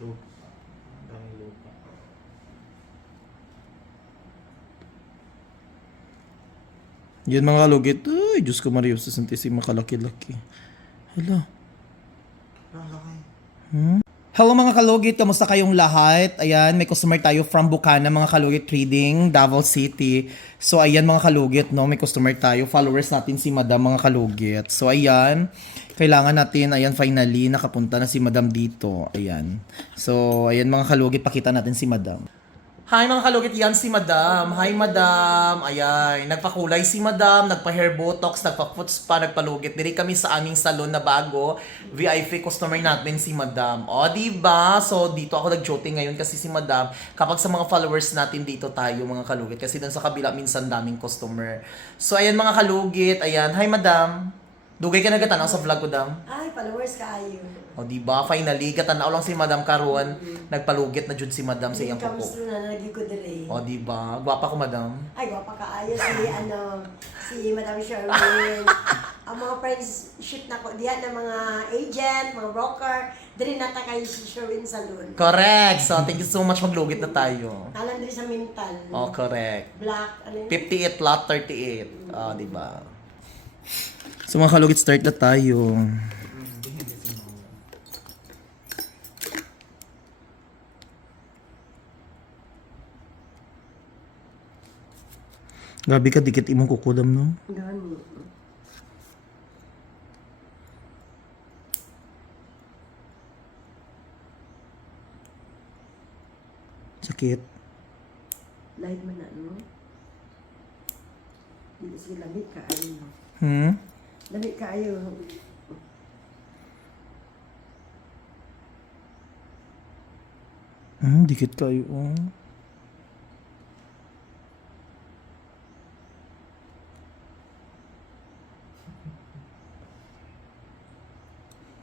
Lupa. Ang daming lupa. Yan mga kalugit. Ay, Diyos ko Maria, sa Santissima, kalaki-laki. Hala. Ang laki. Hello mga kalugit, kamusta kayong lahat? Ayan, may customer tayo from Bukana, mga kalugit trading, Davao City. So ayan mga kalugit, no, may customer tayo. Followers natin si Madam mga kalugit. So ayan, kailangan natin, ayan finally, nakapunta na si Madam dito. Ayan. So ayan mga kalugit, pakita natin si Madam. Hi mga kalugit, yan si Madam. Hi Madam. Ayan, nagpakulay si Madam, nagpa-hair botox, nagpa-foot spa, nagpalugit. Diri kami sa aming salon na bago. VIP customer natin si Madam. O, diba? So, dito ako nag-joting ngayon kasi si Madam, kapag sa mga followers natin dito tayo mga kalugit. Kasi dun sa kabila, minsan daming customer. So, ayan mga kalugit. Ayan, hi Madam. Dugay ka na gatanaw sa vlog ko, Dam. Ay, followers kaayo. O, diba? Finally, gatanaw lang si Madam karon. Nagpalugit na jud si Madam sa iyang kuko. Kamusta na nalagi ko dire. O, diba? Gwapa ko, Madam. Ay, gwapa kaayo si Madam Sherwin. Ang mga friendship na ko diyan ng mga agent, mga broker, dire nata kay si Sherwin Salon. Correct. So, thank you so much. Maglugit na tayo. Alam dire sa mental. Oh, correct. Black, ano yun? 58 lot 38. Ah, diba? So, mga kalugit, start na tayo. Hindi sinunod. Grabe ka, dikit imong kukulam, no? Gani. Sakit. Live man na, no? Hindi sige lamig kaayo. Hmm? Lamig kaayo. Dikit kayo, oh.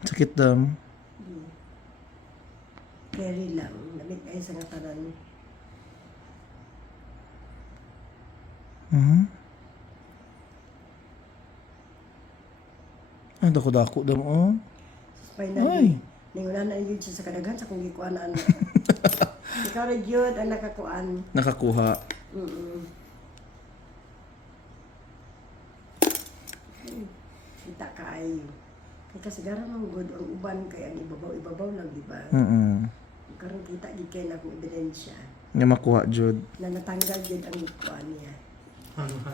Sakit, Dam. Carry lang. Lamig kayo sa ngatanan. Dako-dako, Dam, oh. Ay. Finally, ningunan na yun siya sa kadaghan sa kung gikuanaan. Ikaw na yun ang nakakuan. Nakakuha. Kita kaayo. Kaya kasi garang ang good ang uban kay ang ibabaw lang, di ba? Karon kita gid kay na akong ebidensya Nga makuha, Jud. na natanggal gid ang kuan niya. Ano ba?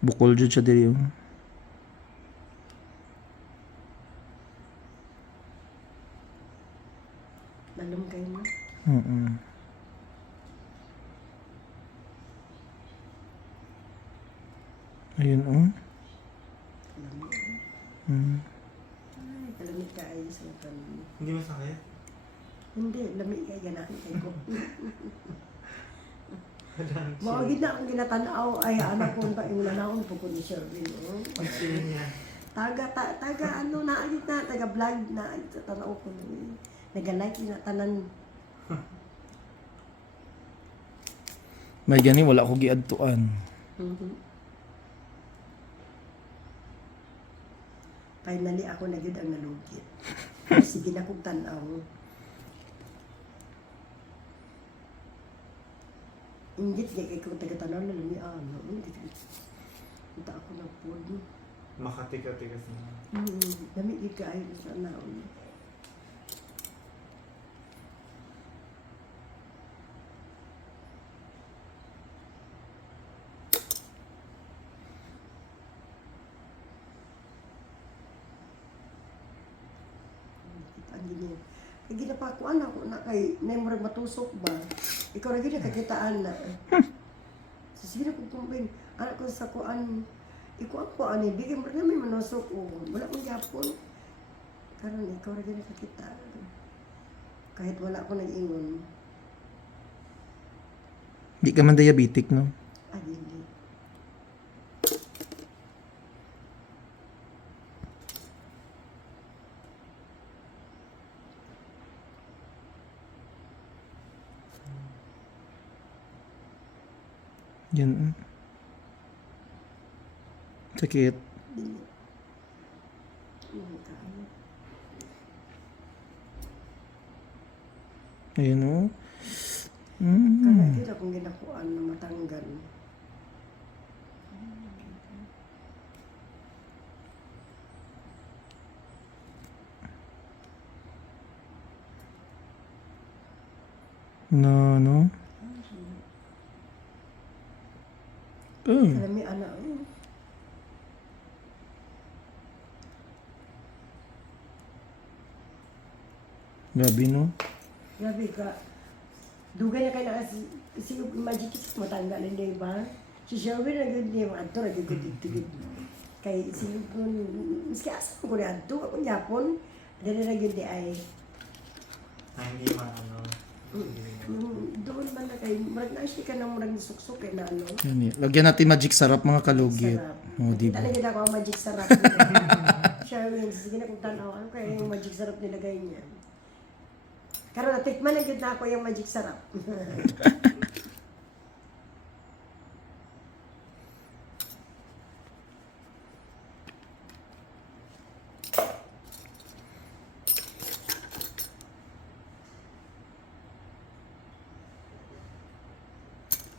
Bukol, Jud siya diri, oh. Malum kayo mo. Ayun, oh. Ay, kalamit kaayo sa kanin. Hindi masakit? Hindi, lamig kay ganahan kay ko. Walang Mao gid na akong ginatanaw ay anak ko pa yung nanawon po ko ni Sherwin. chill niya. Taga ano na agit na taga vlog na sa tanaw ko ni. Naga-like na tanan. May gani, wala ko giadtuan. Finally ako na gyud ang nalugit. Sige na kong tanaw. Ingit kay ko taga tanaw na ni ano. Kita ako na pod. Makatika-tikas na. Dami ikaayo sa naon. Ang gini. Kaya ginapakuan ako na kay memorable matusok ba? Ikaw na gina kakitaan na. Sige na kung kumbin. Anak ko sa kuan. Ikuan ko ani. Bigyan mo na may manusok. Wala kong yapon. Karon ikaw na gina kakita. Kahit wala ko nag-ingon. Di ka man diabetic, no? Ay, hindi. Yan. Sakit. Dili. Ano kaayo? Ayan o. Kana dito kung ginakuan na matanggal. No, no. Kalami anak. Grabe no. Grabe ka. Dugay na kayo na kasi magic is matanggal hindi ba? Si Shelby na gud niya adto ra gud tigid. Kay silog ko miski asa ko na adto ako Japon. Dili ra gud di ay. Hindi man ano. Doon man na kay murag na siya ka nang murag suksok kay na ano. Yan eh. Lagyan natin magic sarap mga kalugit. Sarap. Oh, di Kita ba? na gid ako ang magic sarap. Shelby, sige na kung tanaw ano kay yung magic sarap nilagay niya. Karon natikman na gid na ako yung magic sarap.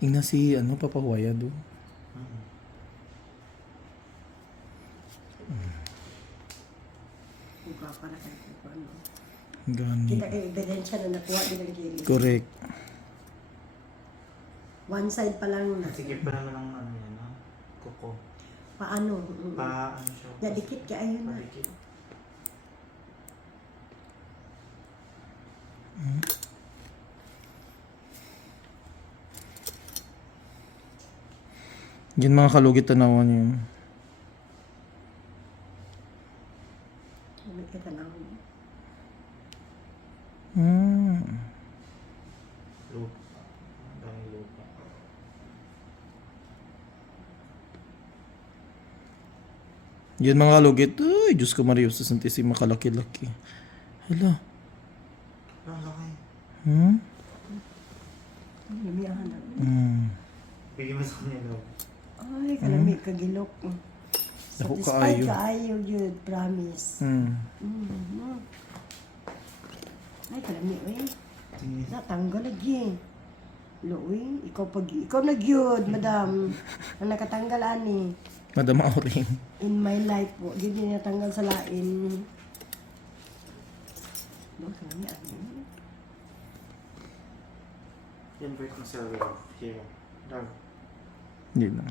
Ina si ano papahuaya do. Uga para kay ko ano. Gani. Kita kay ebidensya na nakuha din ang gilid. Correct. One side pa lang na. Sige pa naman ang ano yan, no? Kuko. Paano? Pa, ano siya? Ya, dikit ka ayun na. Padikit. Yan mga kalugit tanawan yun. Umit ka tanaw. Lupa. Ang daming lupa. Yan mga kalugit. Ay, Diyos ko Maria, sa Santissima kalaki-laki. Hala. Ang laki. Lamiyahan na. Bigyan mo sa kanya daw. Ay, kalami kagilok. Ako Satisfied kaayo. kaayo yun, promise. Mhm. Ay, kalami eh. Tingin. Natanggal lagi. Loy, ikaw nagyud, madam. Ang nakatanggal ani. Madam Auring. In my life po, di din natanggal sa lain. No, kalami ani. Invite mo sa here. Dog. Hindi na.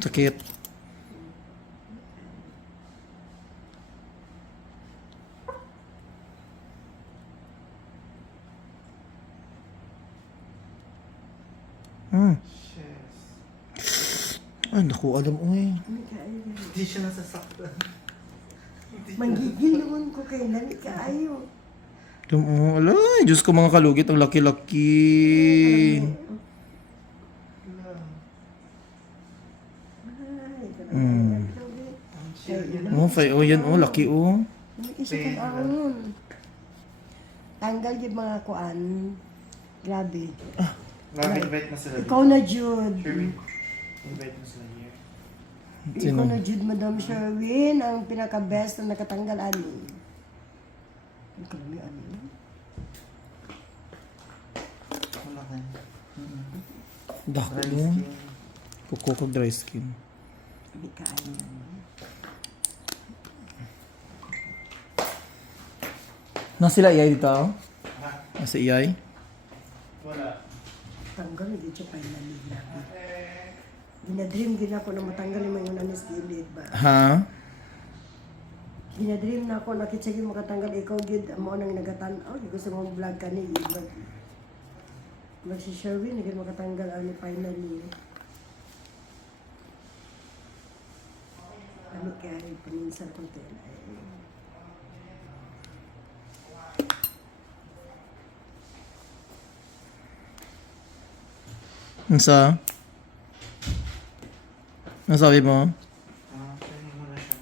Sakit. Yes. Ay, naku, alam mo eh. Ano kaayo? Hindi siya nasasaktan. Manggigilungan ko kay lami kaayo. Alam mo, alay, Diyos ko mga kalugit, ang laki-laki. Oh, yan, oh, laki, oh. Isa ka aron. Tanggal yung mga kuan. Grabe. Mag-invite mo sila. Ikaw na Jude. Sherwin. Invite mo sila here. Ikaw na Jude, Madam Sherwin. Ang pinaka-best na nakatanggal ani. Ang kalami ani. Wala ka. Dako Dry mo. skin. Kuko ko dry skin. Hindi ka ani. Nasa sila iyay dito? Ha? Nasa iyay? Wala. Tanggal na dito pa yung lamig na. Ginadream din ako na matanggal yung mga nanis gilid ba? Ha? Ginadream na ako, nakitsagi makatanggal ikaw gid mo nang nagatan. Oh, gusto mo vlog ka ni. Mag si Sherwin, naging makatanggal ani finally. Ano kaya paninsan ko tayo na Unsa? Ano sabi mo? Training mo na siya.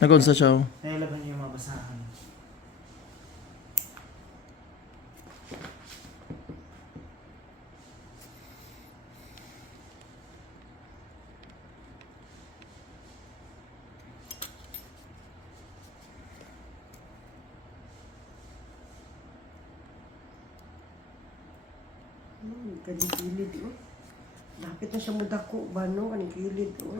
Nag-unsa siya? Nailaban niyo yung mga basahan. Kanikilid, oh. Lapit na siya mo dako ba, no? Kanikilid, oh.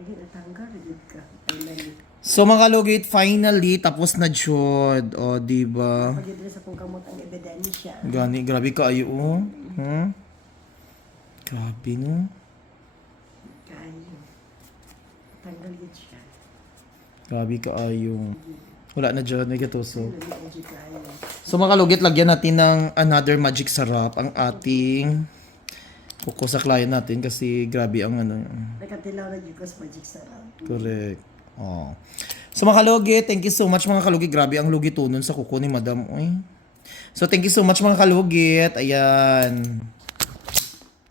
Lagi natanggal, lagi ka. Finally. So mga kalugit, finally, tapos na jud. O, diba? Pag na sa kong kamot ang ebidensya. Gani, grabe ka ayo, oh. Grabe, no? Kayo. Tanggal yun siya. Grabe ka ayo. Wala na dyan, may gatuso. Lagi na siya kayo. So mga kalugit, lagyan natin ng another magic sarap ang ating kuko sa client natin kasi grabe ang ano. Nakatilaw na yun ko sa magic sarap. Correct. Oh. So mga kalugit, thank you so much mga kalugit. Grabe ang lugitunon sa kuko ni Madam. Uy. So thank you so much mga kalugit. Ayan.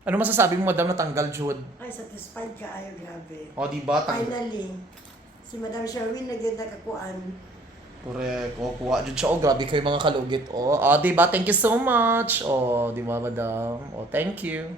Ano masasabi mo Madam natanggal Jude? Ay, satisfied ka ayo, grabe. O diba? Finally, si Madam Sherwin nagyan nakakuan. Correct. O kuha Jude siya. O grabe kayo mga kalugit. O diba? Thank you so much. O diba Madam? O thank you.